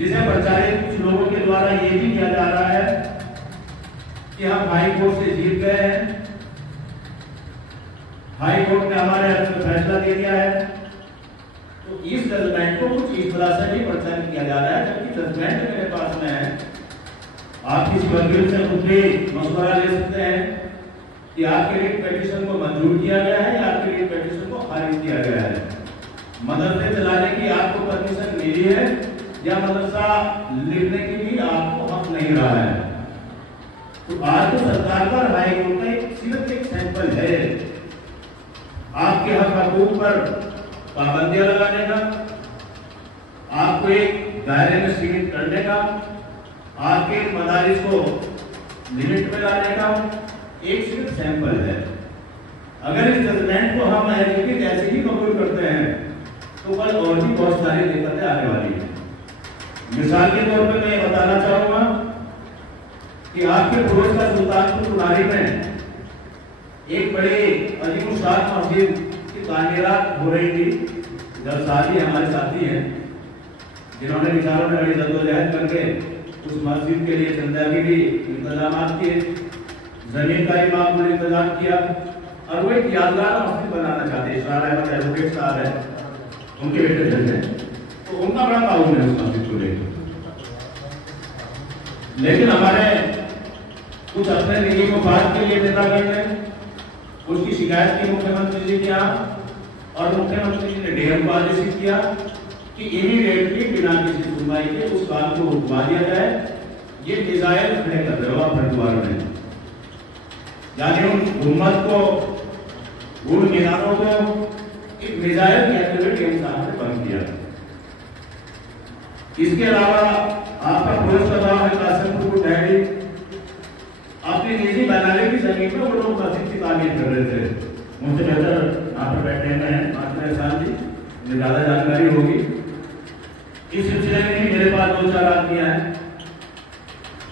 जिसे प्रचारित कुछ लोगों के द्वारा ये भी किया जा रहा है कि हम हाई कोर्ट से जीत गए हैं, हाई कोर्ट ने हमारे हक में फैसला दे दिया है। तो इस जजमेंट को कुछ इस तरह से भी प्रचारित किया जा रहा है, जबकि जजमेंट मेरे पास में है। आप किसी वकील से खुद भी मशवरा ले सकते हैं कि आपके रिट पिटीशन को मंजूर किया गया है या आपके रिट पिटीशन को खारिज किया गया है। मदरसे चलाने की आपको परमिशन मिली है या मदरसा लिखने की भी आपको हक नहीं रहा है। तो आज तो सरकार का हाई कोर्ट का सिर्फ एक सैंपल है आपके हक हकूक पर पाबंदियां लगाने का, आपको एक दायरे में सीमित करने का, आपके मदारिस को लिमिट में लाने का एक सिर्फ सैंपल है। अगर इस जजमेंट को हम ऐसे ही कबूल करते हैं तो कल और भी बहुत सारी दिक्कतें आने वाली है। मिसाल के तौर पर मैं ये बताना चाहूंगा कि आपके पड़ोस का सुल्तानपुर कुनारी में एक बड़ी अजीमुशान मस्जिद की तामीरात हो रही थी। जब साथी हमारे साथी हैं जिन्होंने विचारों में बड़ी जद्दोजहद करके उस मस्जिद के लिए चंदा की भी इंतजाम किए, जमीन का भी मामूल इंतजाम किया और वो एक यादगार मस्जिद बनाना चाहते हैं। इशरार अहमद एडवोकेट साहब है, उनके बेटे जज हैं, तो उनका बड़ा ताउन है उस मस्जिद को लेकर। लेकिन हमारे कुछ अपने निजी मफाद के लिए नेतागण ने उसकी शिकायत की मुख्यमंत्री जी के यहाँ और मुख्यमंत्री जी ने डीएम को आदेशित किया कि इमीडिएटली बिना किसी सुनवाई के उस काम को रुकवा दिया जाए। ये डिजायर खड़े कर रहे हो आप हरिद्वार में, यानी उन हुकूमत को, उन मीनारों को एक मिजाइल की एक्टिविटी इंसान ने बंद किया। इसके अलावा आपका पड़ोस का गांव है कासिमपुर डैडी, अपनी निजी बनाने की जमीन में वो लोग मस्जिद की तामीर कर रहे थे। मुझसे बेहतर आप बैठे हैं मास्टर एहसान जी, मुझे ज्यादा जानकारी होगी। इस सिलसिले में मेरे पास 2-4 आदमियां हैं।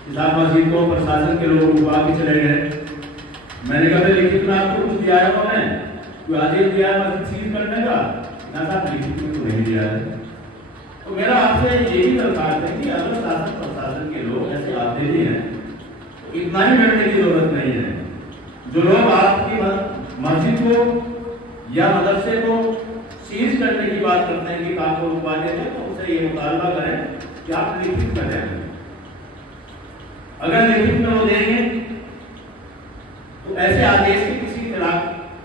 इस मस्जिद को प्रशासन के लोग रुकवा के चले गए। मैंने कहा लिखित में आपको कुछ दिया है उन्होंने, कोई आदेश दिया है मस्जिद सील करने का? ना साहब लिखित में तो नहीं दिया है। तो मेरा आपसे यही दरखास्त है कि अगर शासन प्रशासन के लोग ऐसे आदेश हैं तो इतना ही डरने की जरूरत नहीं है। जो लोग आपकी मस्जिद को या मदरसे को सीज करने की बात करते हैं कि काम को रुकवा देते हैं, तो उनसे ये मुतालबा करें कि आप लिखित में दें। अगर लिखित में वो देंगे तो ऐसे आदेश के किसी खिलाफ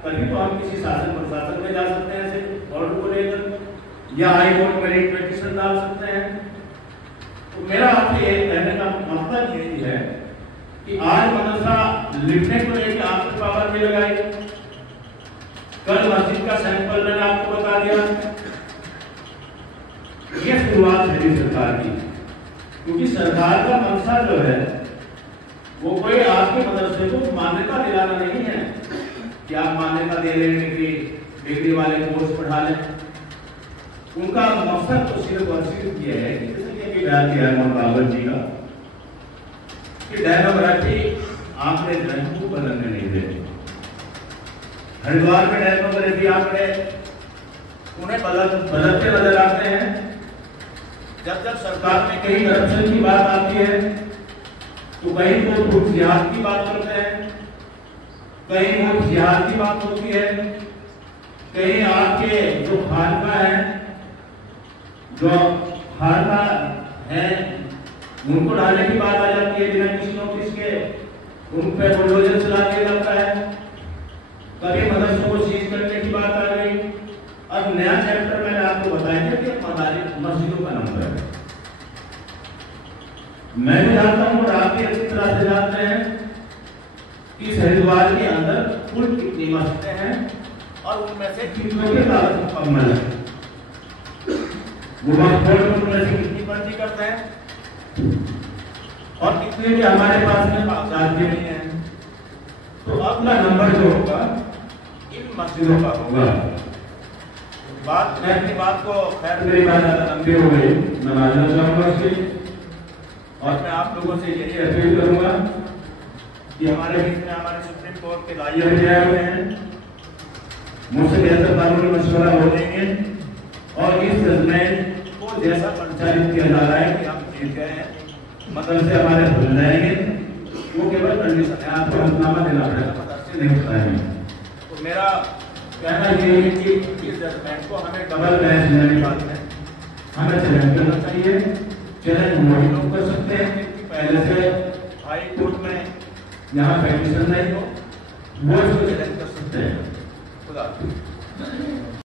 तभी तो हम किसी शासन प्रशासन में जा सकते हैं ऐसे ऑर्डर को लेकर या हाई कोर्ट में एक पिटीशन डाल सकते हैं। तो मेरा आपसे ये कहने का मतलब यही है कि आज मदरसा लिखने को लेकर आपकी पाबंदी लगाई, कल मस्जिद का सैंपल मैंने आपको बता दिया। ये शुरुआत है सरकार की, क्योंकि सरकार का मंशा जो है वो कोई आपके मदरसे को मान्यता दिलाना नहीं है कि आप मान्यता दे लेने की डिग्री वाले कोर्स पढ़ा लें। उनका मकसद तो सिर्फ और सिर्फ ये है कि जैसे कि अभी बयान किया है मोहम्मद जी का कि डेमोग्राफी आंकड़े जो है वो बदलने नहीं दे। हरिद्वार में डेमोग्राफी आंकड़े उन्हें बदलते नजर आते हैं। जब जब सरकार में कहीं करप्शन की बात आती है तो कहीं वो जिहाद की बात करते हैं, कहीं वो जिहाद की बात होती है, कहीं आपके जो खानका है, जो खानका है उनको डालने की बात आ जाती है बिना किसी नोटिस के, उन पे बुलडोजर चला दिया जाता है। कभी मदरसों को सीज करने की बात आ गई। अब नया चैप्टर मैंने आपको बताया कि मस्जिदों का नंबर है। मैं भी जानता हूं और आप भी अच्छी तरह से जानते हैं कि हरिद्वार के अंदर कुल कितनी मस्जिदें हैं और उनमें से कितनों की तादाद मुकम्मल है, वो उनमें से कितनी पर्ची करते हैं और कितने के हमारे पास में कागजात भी नहीं है। तो अपना नंबर जो होगा इन मस्जिदों का होगा। बात मैं अपनी बात को खैर मेरी बात ज्यादा लंबी हो गई, मैं मानना चाहूंगा उसकी, और मैं आप लोगों से यही अपील करूंगा कि हमारे बीच में हमारे सुप्रीम कोर्ट के लॉयर भी आए हुए हैं, मुझसे बेहतर कानूनी मशवरा हो देंगे और इस जजमेंट को को जैसा परिचालित किया जा रहा है कि हम जीत गए हैं, मतलब से हमारे भूल जाएंगे, वो केवल कंडीशन है, आपको हलफनामा देना पड़ेगा, मतलब से नहीं होता है। तो मेरा कहना ये है कि इस जजमेंट को हमें डबल बेंच लेने बात है, हमें चैलेंज करना चाहिए। चैलेंज वही लोग कर सकते हैं कि पहले से हाई कोर्ट में यहाँ पेटिशन नहीं हो, वो इसको चैलेंज कर सकते हैं। खुदा